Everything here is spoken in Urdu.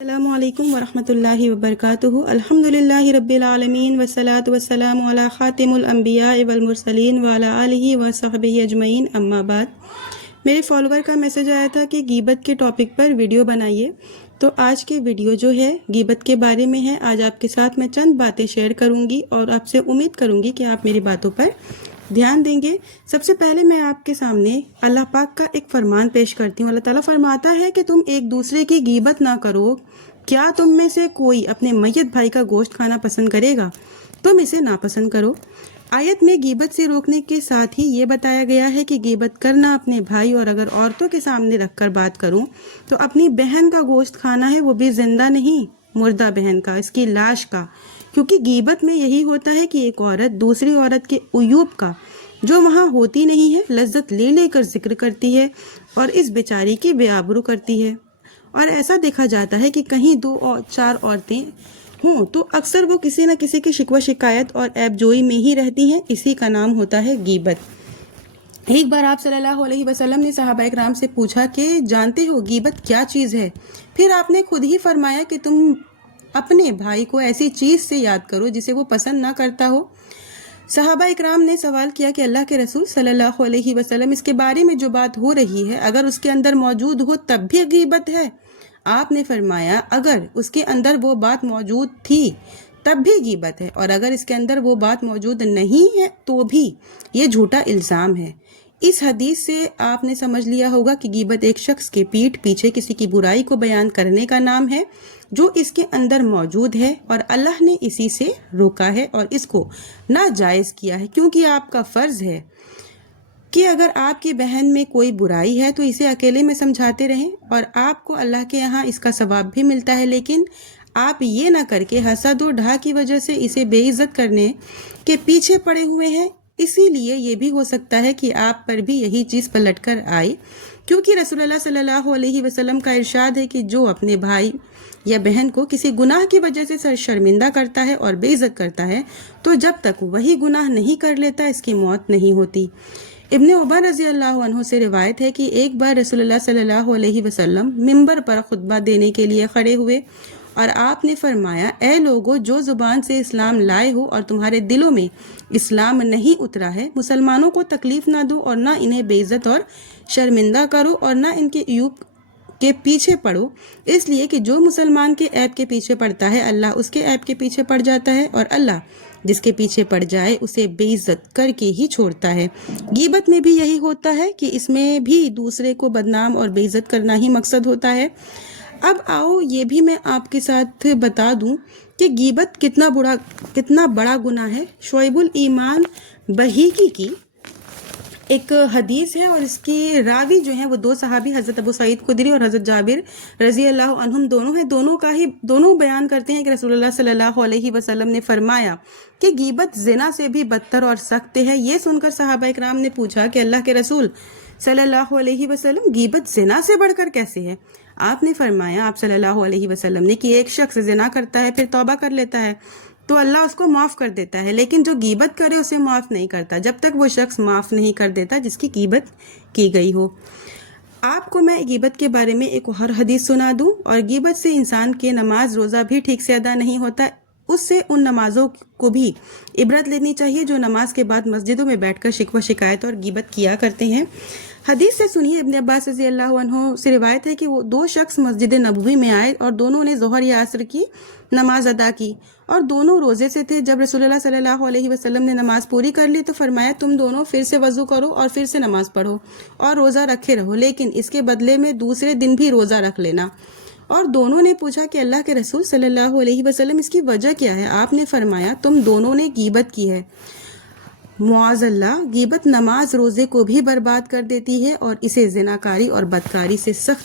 السلام علیکم ورحمۃ اللہ وبرکاتہ۔ الحمدللہ رب العالمین والصلاة والسلام علی خاتم الانبیاء والمرسلین وعلی آلہ وصحبہ اجمعین، اما بعد۔ میرے فالوور کا میسج آیا تھا کہ غیبت کے ٹاپک پر ویڈیو بنائیے، تو آج کے ویڈیو جو ہے غیبت کے بارے میں ہے۔ آج آپ کے ساتھ میں چند باتیں شیئر کروں گی اور آپ سے امید کروں گی کہ آپ میری باتوں پر دھیان دیں گے۔ سب سے پہلے میں آپ کے سامنے اللہ پاک کا ایک فرمان پیش کرتی ہوں۔ اللہ تعالیٰ فرماتا ہے کہ تم ایک دوسرے کی غیبت نہ کرو۔ کیا تم میں سے کوئی اپنے میت بھائی کا گوشت کھانا پسند کرے گا؟ تم اسے ناپسند کرو۔ آیت میں غیبت سے روکنے کے ساتھ ہی یہ بتایا گیا ہے کہ غیبت کرنا اپنے بھائی اور اگر عورتوں کے سامنے رکھ کر بات کروں تو اپنی بہن کا گوشت کھانا ہے، وہ بھی زندہ نہیں، مردہ بہن کا، اس کی لاش کا، کیونکہ غیبت میں یہی ہوتا ہے کہ ایک عورت دوسری عورت کے عیوب کا جو وہاں ہوتی نہیں ہے لذت لے لے کر ذکر کرتی ہے اور اس بیچاری کی بے آبرو کرتی ہے۔ اور ایسا دیکھا جاتا ہے کہ کہیں دو اور چار عورتیں ہوں تو اکثر وہ کسی نہ کسی کی شکوہ شکایت اور عیب جوئی میں ہی رہتی ہیں۔ اسی کا نام ہوتا ہے غیبت۔ ایک بار آپ صلی اللہ علیہ وسلم نے صحابہ اکرام سے پوچھا کہ جانتے ہو غیبت کیا چیز ہے؟ پھر آپ نے خود ہی فرمایا کہ تم اپنے بھائی کو ایسی چیز سے یاد کرو جسے وہ پسند نہ کرتا ہو۔ صحابہ اکرام نے سوال کیا کہ اللہ کے رسول صلی اللہ علیہ وسلم، اس کے بارے میں جو بات ہو رہی ہے اگر اس کے اندر موجود ہو تب بھی غیبت ہے؟ آپ نے فرمایا اگر اس کے اندر وہ بات موجود تھی تب بھی غیبت ہے، اور اگر اس کے اندر وہ بات موجود نہیں ہے تو بھی یہ جھوٹا الزام ہے۔ اس حدیث سے آپ نے سمجھ لیا ہوگا کہ غیبت ایک شخص کے پیٹھ پیچھے کسی کی برائی کو بیان کرنے کا نام ہے جو اس کے اندر موجود ہے، اور اللہ نے اسی سے روکا ہے اور اس کو ناجائز کیا ہے، کیونکہ آپ کا فرض ہے کہ اگر آپ کی بہن میں کوئی برائی ہے تو اسے اکیلے میں سمجھاتے رہیں، اور آپ کو اللہ کے یہاں اس کا ثواب بھی ملتا ہے، لیکن آپ یہ نہ کر کے حسد و ڈھا کی وجہ سے اسے بے عزت کرنے کے پیچھے پڑے ہوئے ہیں۔ اسی لیے یہ بھی ہو سکتا ہے کہ آپ پر بھی یہی چیز پلٹ کر آئی، کیونکہ رسول اللہ صلی اللہ علیہ وسلم کا ارشاد ہے کہ جو اپنے بھائی یا بہن کو کسی گناہ کی وجہ سے شرمندہ کرتا ہے اور بے عزت کرتا ہے تو جب تک وہی گناہ نہیں کر لیتا اس کی موت نہیں ہوتی۔ ابن عمر رضی اللہ عنہ سے روایت ہے کہ ایک بار رسول اللہ صلی اللہ علیہ وسلم منبر پر خطبہ دینے کے لیے کھڑے ہوئے اور آپ نے فرمایا، اے لوگو، جو زبان سے اسلام لائے ہو اور تمہارے دلوں میں اسلام نہیں اترا ہے، مسلمانوں کو تکلیف نہ دو اور نہ انہیں بے عزت اور شرمندہ کرو اور نہ ان کے عیوب کے پیچھے پڑو، اس لیے کہ جو مسلمان کے عیب کے پیچھے پڑتا ہے اللہ اس کے عیب کے پیچھے پڑ جاتا ہے، اور اللہ جس کے پیچھے پڑ جائے اسے بے عزت کر کے ہی چھوڑتا ہے۔ غیبت میں بھی یہی ہوتا ہے کہ اس میں بھی دوسرے کو بدنام اور بے عزت کرنا ہی مقصد ہوتا ہے۔ اب آؤ یہ بھی میں آپ کے ساتھ بتا دوں کہ غیبت کتنا بڑا گناہ ہے۔ شعیب الایمان بہیقی کی ایک حدیث ہے اور اس کی راوی جو ہیں وہ دو صحابی حضرت ابو سعید خدری اور حضرت جابر رضی اللہ عنہم دونوں ہیں۔ دونوں بیان کرتے ہیں کہ رسول اللہ صلی اللہ علیہ وسلم نے فرمایا کہ غیبت زنا سے بھی بدتر اور سخت ہے۔ یہ سن کر صحابہ اکرام نے پوچھا کہ اللہ کے رسول صلی اللہ علیہ وسلم، غیبت زنا سے بڑھ کر کیسے ہے؟ آپ نے فرمایا، آپ صلی اللہ علیہ وسلم نے، کہ ایک شخص زنا کرتا ہے پھر توبہ کر لیتا ہے تو اللہ اس کو معاف کر دیتا ہے، لیکن جو غیبت کرے اسے معاف نہیں کرتا جب تک وہ شخص معاف نہیں کر دیتا جس کی غیبت کی گئی ہو۔ آپ کو میں غیبت کے بارے میں ایک اور حدیث سنا دوں، اور غیبت سے انسان کے نماز روزہ بھی ٹھیک سے ادا نہیں ہوتا۔ اس سے ان نمازوں کو بھی عبرت لینی چاہیے جو نماز کے بعد مسجدوں میں بیٹھ کر شکوہ شکایت اور غیبت کیا کرتے ہیں۔ حدیث سے سنیے، ابن عباس رضی اللہ عنہ سے روایت ہے کہ وہ دو شخص مسجد نبوی میں آئے اور دونوں نے ظہر یا عصر کی نماز ادا کی اور دونوں روزے سے تھے۔ جب رسول اللہ صلی اللہ علیہ وسلم نے نماز پوری کر لی تو فرمایا، تم دونوں پھر سے وضو کرو اور پھر سے نماز پڑھو اور روزہ رکھے رہو، لیکن اس کے بدلے میں دوسرے دن بھی روزہ رکھ لینا۔ اور دونوں نے پوچھا کہ اللہ کے رسول صلی اللہ علیہ وسلم، اس کی وجہ کیا ہے؟ آپ نے فرمایا، تم دونوں نے غیبت کی ہے۔ معاذ اللہ، غیبت نماز روزے کو بھی برباد کر دیتی ہے اور اسے زناکاری اور بدکاری سے سخت